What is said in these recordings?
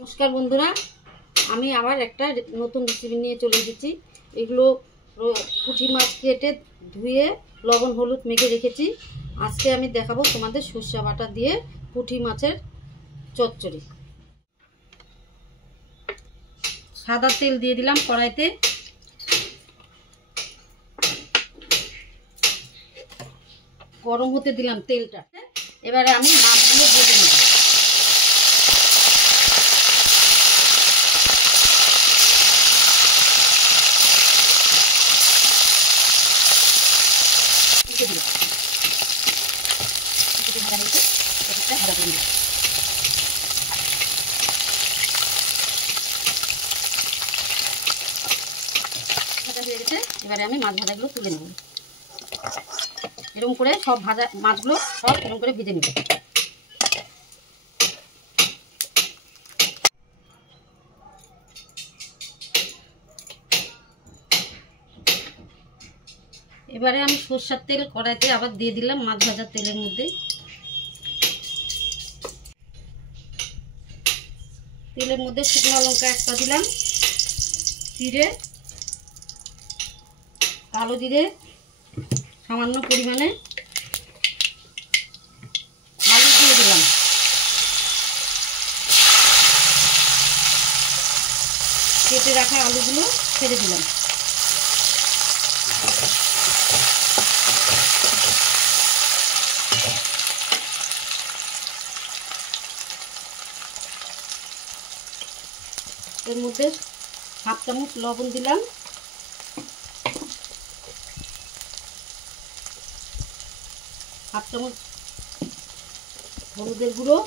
নমস্কার বন্ধুরা, আমি আবার একটা নতুন রেসিপি নিয়ে চলে এসেছি। এগুলো পুঁটি মাছ কেটে ধুয়ে লবণ হলুদ মেখে রেখেছি। আজকে আমি দেখাবো তোমাদের সর্ষে বাটা দিয়ে পুঁটি মাছের চচ্চড়ি। সাদা তেল দিয়ে দিলাম কড়াইতে। গরম হতে দিলাম তেলটা। এবারে আমি মাছগুলো ভেজে নেব। এবারে আমি মাছ ভাজাগুলো তুলে নেব। এরকম করে সব ভাজা মাছগুলো সব এরকম করে ভেজে নেব। এবারে আমি সরষের তেল কড়াইতে আবার দিয়ে দিলাম মাছ ভাজার তেলের মধ্যে। তেলের মধ্যে শুকনো লঙ্কা একটা দিলাম, জিরে, কালো জিরে, সামান্য পরিমাণে আলু দিয়ে দিলাম। কেটে রাখা আলুগুলো ছেড়ে দিলাম। এর মধ্যে হাফ চামচ লবণ দিলাম, হাফ চামচ হলুদের গুঁড়ো,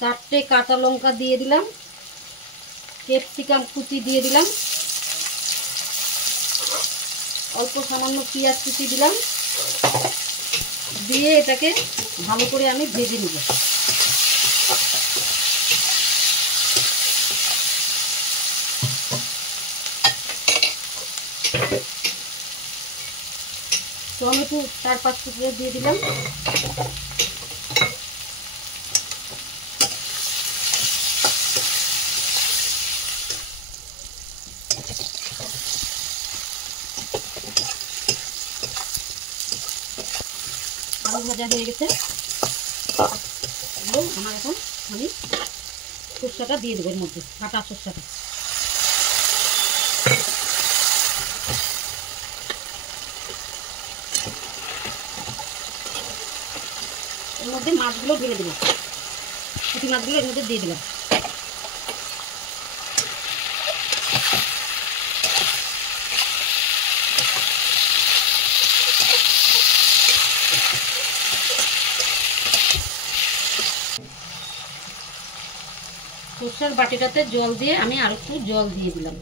চারটে কাঁচা লঙ্কা দিয়ে দিলাম, ক্যাপসিকাম কুচি দিয়ে দিলাম, অল্প সামান্য পেঁয়াজ কুচি দিলাম। দিয়ে এটাকে ভালো করে আমি ভেজে নেব। টমেটো 4-5 টুকরো দিয়ে দিলাম। আলু ভাজা হয়ে গেছে। আমার এখন আমি সরষেটা দিয়ে দেবো এর মধ্যে, কাটা সরষেটা। এর মধ্যে মাছগুলো ঢেলে দেবো, পুঁটি মাছগুলো এর মধ্যে দিয়ে দিলাম। সরষের বাটিটাতে জল দিয়ে আমি আর একটু জল দিয়ে দিলাম।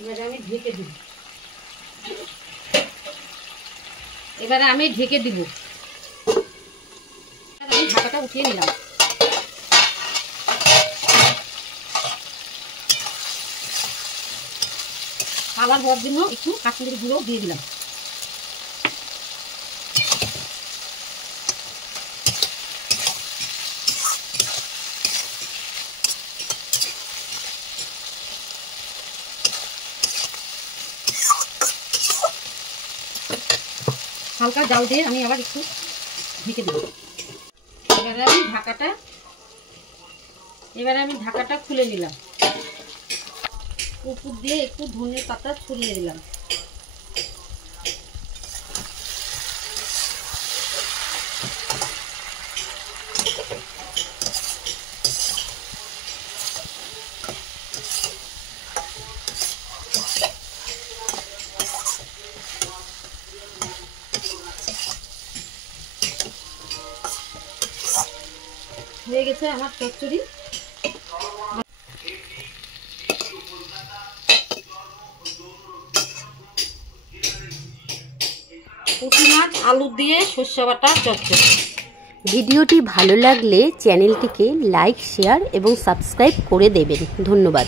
এবারে আমি ঢেকে দিব। আমি ঢাকাটা উঠিয়ে নিলাম। কালার হওয়ার জন্য একটু কাশ্মীরি গুঁড়ো দিয়ে দিলাম। হালকা জাল দিয়ে আমি আবার একটু ঢেকে দেব। এবারে আমি ঢাকাটা খুলে নিলাম। উপর দিয়ে একটু ধনে পাতা ছড়িয়ে দিলাম। হয়ে গেছে আমার চচ্চড়ি। পুঁটি মাছ আলু দিয়ে সর্ষে বাটা চচ্চড়ি। ভিডিওটি ভালো লাগলে চ্যানেলটিকে লাইক, শেয়ার এবং সাবস্ক্রাইব করে দেবেন। ধন্যবাদ।